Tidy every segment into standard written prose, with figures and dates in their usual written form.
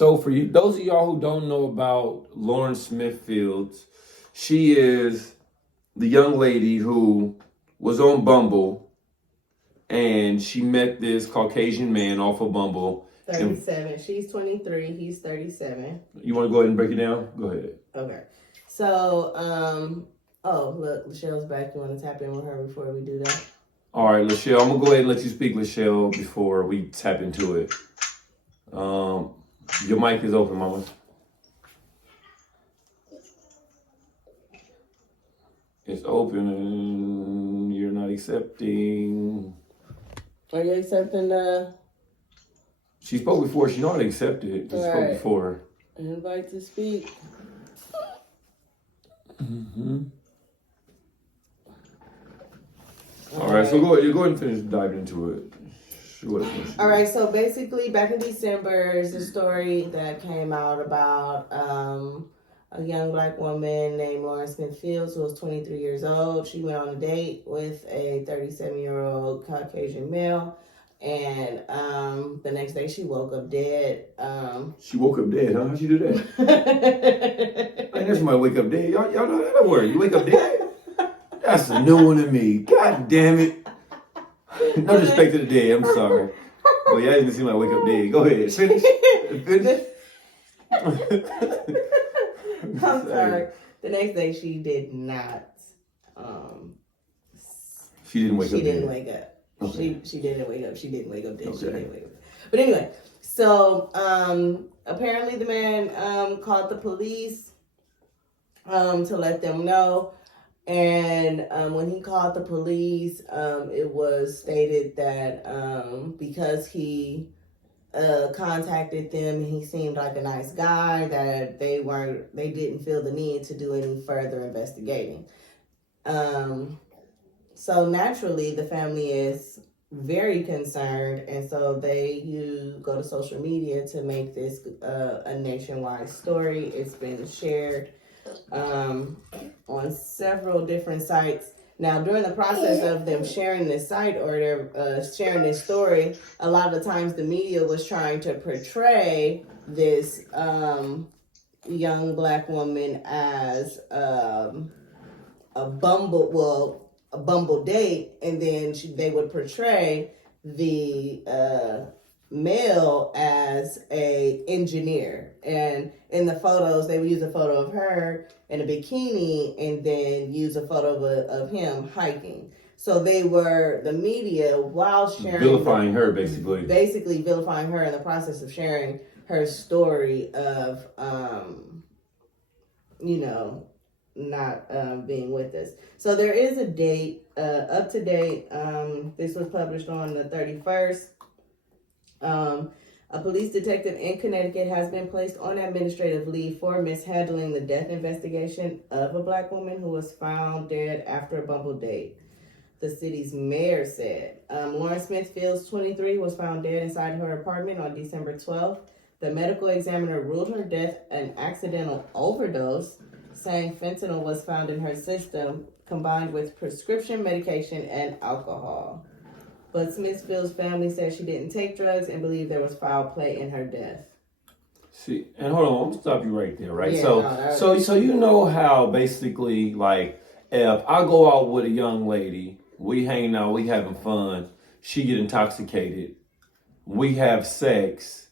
So for you, those of y'all who don't know about Lauren Smith Fields, she is the young lady who was on Bumble, and she met this Caucasian man off of Bumble. 37. She's 23. He's 37. You want to go ahead and break it down? Go ahead. Okay. So, oh, look, Lachelle's back. You want to tap in with her before we do that? All right, Lachelle, I'm going to go ahead and let you speak, Lachelle, before we tap into it. Your mic is open, Mama. It's open and you're not accepting. Are you accepting the... She spoke before. She already accepted. She spoke before. Invite to speak. Mm-hmm. All right, so go ahead and finish diving into it. All right, so basically back in December is a story that came out about a young black woman named Lauren Smith Fields who was 23 years old. She went on a date with a 37-year-old Caucasian male, and the next day she woke up dead. She woke up dead, huh? How'd she do that? I guess somebody wake up dead. Y'all know that word. You wake up dead? That's a new one to me. God damn it. No disrespect to the dead. I'm sorry. But y'all even see my wake up dead. Go ahead. Finish. I'm sorry. The next day she did not. She didn't wake up. She didn't wake up. Okay. She didn't wake up. She didn't wake up dead. Okay. She didn't wake up. But anyway, so apparently the man called the police to let them know. And when he called the police, it was stated that because he contacted them, he seemed like a nice guy, that they didn't feel the need to do any further investigating. So naturally, the family is very concerned, and so you go to social media to make this a nationwide story. It's been shared on several different sites. Now, during the process of them sharing this site or sharing this story, a lot of the times the media was trying to portray this young black woman as a Bumble date, and then they would portray the male as a engineer. And in the photos, they would use a photo of her in a bikini and then use a photo of him hiking. So the media, while sharing... Vilifying her, basically. Basically vilifying her in the process of sharing her story of, not being with us. So there is a date, up to date. This was published on the 31st. A police detective in Connecticut has been placed on administrative leave for mishandling the death investigation of a black woman who was found dead after a Bumble date. The city's mayor said Lauren Smith Fields, 23, was found dead inside her apartment on December 12th. The medical examiner ruled her death an accidental overdose, saying fentanyl was found in her system combined with prescription medication and alcohol. But Smithfield's family said she didn't take drugs and believed there was foul play in her death. See, and hold on, I'm gonna stop you right there, right? Yeah, so you know how basically, like, if I go out with a young lady, we hanging out, we having fun, she get intoxicated, we have sex.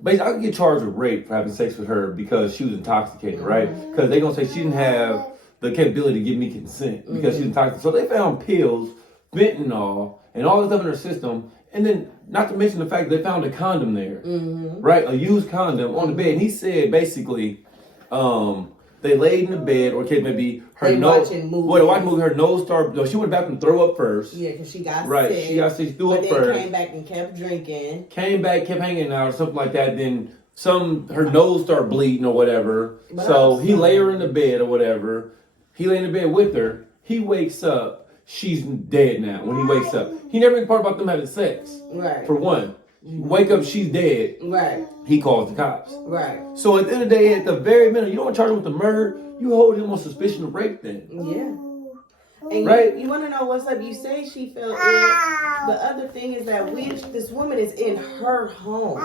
Basically, I could get charged with rape for having sex with her because she was intoxicated, right? Because they gonna say she didn't have the capability to give me consent because she's intoxicated. So they found pills, fentanyl, and all this stuff in her system, and then not to mention the fact that they found a condom there, right? A used condom on the bed. And he said basically, they laid in the bed, or it may be her nose. Her nose started. No, she went back and throw up first. Yeah, because she got right. Sick. She got sick. She threw up first. Came back and kept drinking. Came back, kept hanging out, or something like that. Then her nose started bleeding or whatever. But so he lay her in the bed or whatever. He lay in the bed with her. He wakes up. She's dead now when he wakes up. He never even part about them having sex. Right. For one. Wake up, she's dead. Right. He calls the cops. Right. So at the end of the day, at the very minute, you don't want to charge him with the murder. You hold him on suspicion of rape then. Yeah. And right? You want to know what's up? You say she fell ill. The other thing is that this woman is in her home.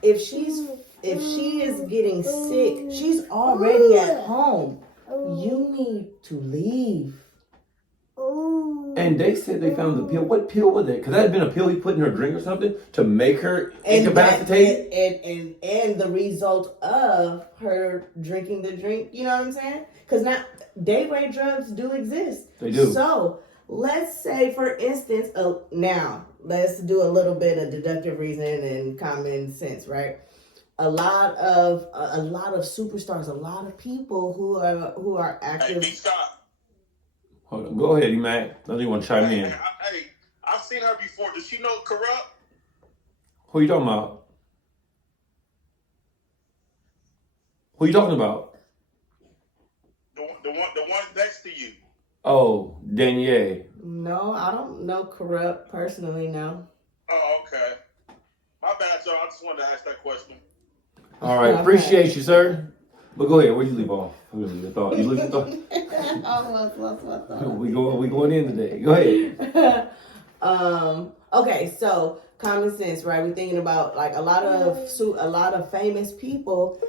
If she's if she is getting sick, she's already at home. You need to leave. And they said they found the pill. What pill was it? Because that had been a pill he put in her drink or something to make her incapacitated. And the result of her drinking the drink. You know what I'm saying? Because now day rate drugs do exist. They do. So let's say, for instance, now let's do a little bit of deductive reasoning and common sense, right? A lot of superstars, a lot of people who are active. Hey, Scott. Hold on. Go ahead, Mac. I know you want to chime in. Hey, I've seen her before. Does she know Corrupt? Who you talking about? Who you talking about? The one next to you. Oh, Danielle. No, I don't know Corrupt personally, no. Oh, okay. My bad, sir. I just wanted to ask that question. All right, appreciate you, sir. But go ahead. Where'd you leave off? You lose your thought. We going in today. Go ahead. Okay, so common sense, right? We're thinking about like a lot of famous people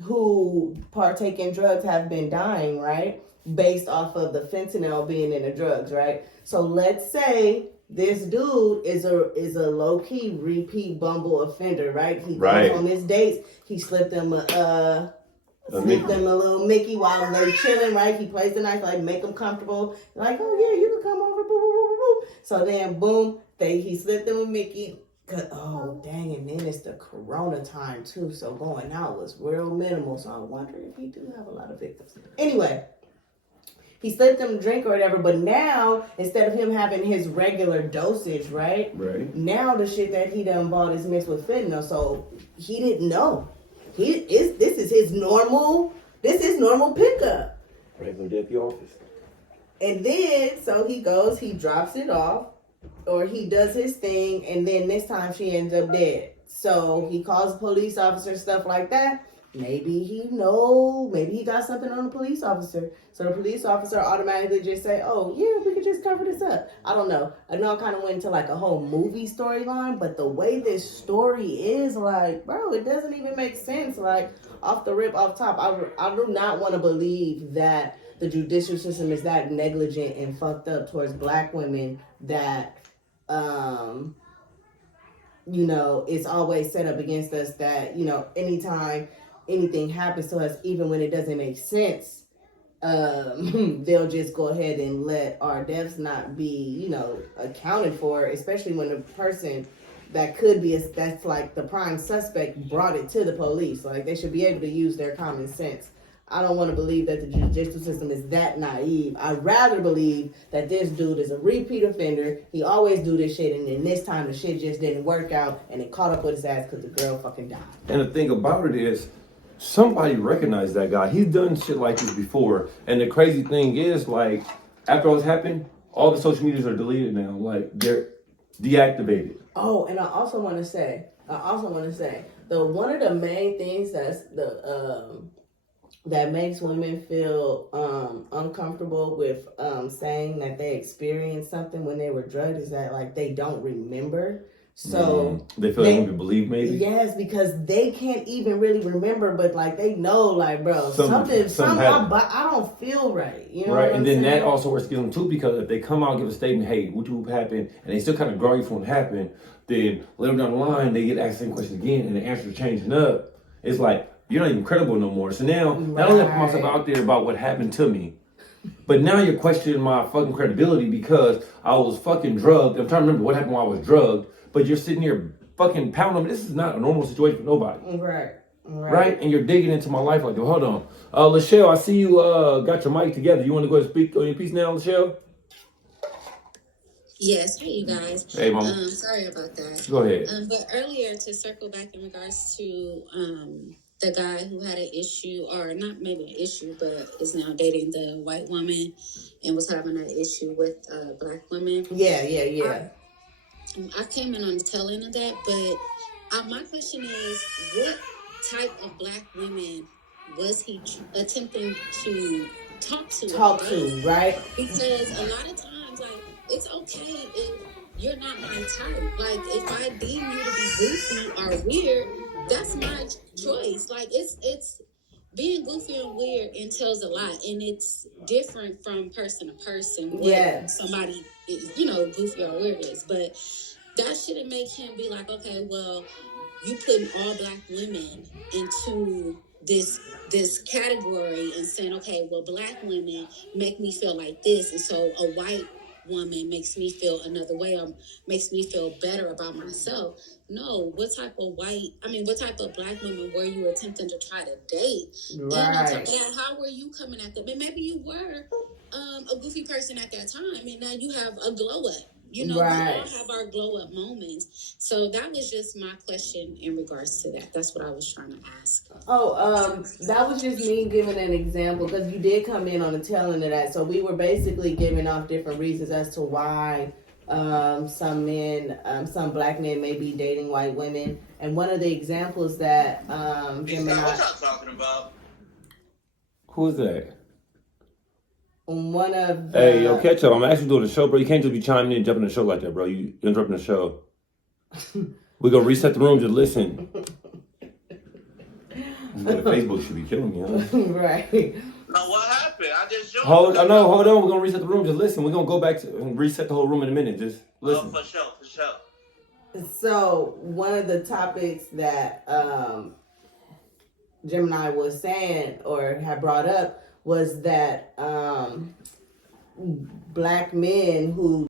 who partake in drugs have been dying, right? Based off of the fentanyl being in the drugs, right? So let's say this dude is a low-key repeat bumble offender, right? He goes on his dates. He slipped them a little Mickey while they chilling, right? He plays the night, like make them comfortable. Like, oh yeah, you can come over. Boo, boo, boo, boo. So then, boom, he slipped them a Mickey. Oh dang, and then it's the Corona time too. So going out was real minimal. So I wonder if he do have a lot of victims. Anyway. He slipped them a drink or whatever, but now, instead of him having his regular dosage, right? Now the shit that he done bought is mixed with fentanyl, so he didn't know. This is his normal pickup. Regular day at the office. And then, so he goes, he drops it off, or he does his thing, and then this time she ends up dead. So he calls a police officer, stuff like that. Maybe he got something on the police officer. So the police officer automatically just say, oh, yeah, we could just cover this up. I don't know. I know I kind of went into like a whole movie storyline, but the way this story is, like, bro, it doesn't even make sense. Like, off the rip, off top, I do not want to believe that the judicial system is that negligent and fucked up towards black women that, it's always set up against us that, anytime anything happens to us, even when it doesn't make sense, they'll just go ahead and let our deaths not be, accounted for, especially when the person that could be, that's like the prime suspect brought it to the police. Like, they should be able to use their common sense. I don't want to believe that the judicial system is that naive. I'd rather believe that this dude is a repeat offender. He always do this shit, and then this time the shit just didn't work out, and it caught up with his ass because the girl fucking died. And the thing about it is, somebody recognized that guy. He's done shit like this before. And the crazy thing is, like, after all this happened, all the social medias are deleted now. Like, they're deactivated. Oh, and I also want to say, one of the main things that makes women feel uncomfortable with saying that they experienced something when they were drugged is that, like, they don't remember. So they feel they won't be believed, maybe. Yes, because they can't even really remember, but like they know, like, bro, something I don't feel right. You know, right? And then that also works against them too, because if they come out and give a statement, hey, what happened, and they still kind of groggy from what happened, then later down the line they get asked the same question again, and the answer's changing up. It's like, you're not even credible no more. So now, not only I put myself out there about what happened to me, but now you're questioning my fucking credibility because I was fucking drugged. I'm trying to remember what happened while I was drugged. But you're sitting here fucking pounding me. This is not a normal situation for nobody. Right? And you're digging into my life like, hold on. Lachelle, I see you got your mic together. You want to go and speak on your piece now, Lachelle? Yes. Hey, you guys. Hey, Mama. Sorry about that. Go ahead. But earlier, to circle back in regards to the guy who had an issue, or not maybe an issue, but is now dating the white woman and was having an issue with black women. Yeah. I came in on the tail end of that, but my question is, what type of black women was he attempting to talk to, right? Because a lot of times, like, it's okay if you're not my type. Like, if I deem you to be goofy or weird, that's my choice. Like it's being goofy and weird entails a lot, and it's different from person to person what somebody is, goofy or weird is. But that shouldn't make him be like, okay, well, you putting all black women into this category and saying, okay, well, black women make me feel like this, and so a white woman makes me feel another way or makes me feel better about myself. No, what type of black women were you attempting to try to date? Right. And on top of that, how were you coming at them? And maybe you were a goofy person at that time, and now you have a glow up. We all have our glow up moments. So that was just my question in regards to that. That's what I was trying to ask. That was just me giving an example because you did come in on the tail end of that. So we were basically giving off different reasons as to why some black men may be dating white women. And one of the examples that Jim and I... What y'all talking about? Who's that? One of the... Hey, yo, catch up. I'm actually doing the show, bro. You can't just be chiming in and jumping the show like that, bro. You interrupting the show. We're going to reset the room. Just listen. Facebook should be killing me, huh? Right. No, what happened? I just joined. Hold on. We're going to reset the room. Just listen. We're going to go back to and reset the whole room in a minute. Just listen. Oh, for sure. So, one of the topics that Gemini was saying or had brought up was that black men who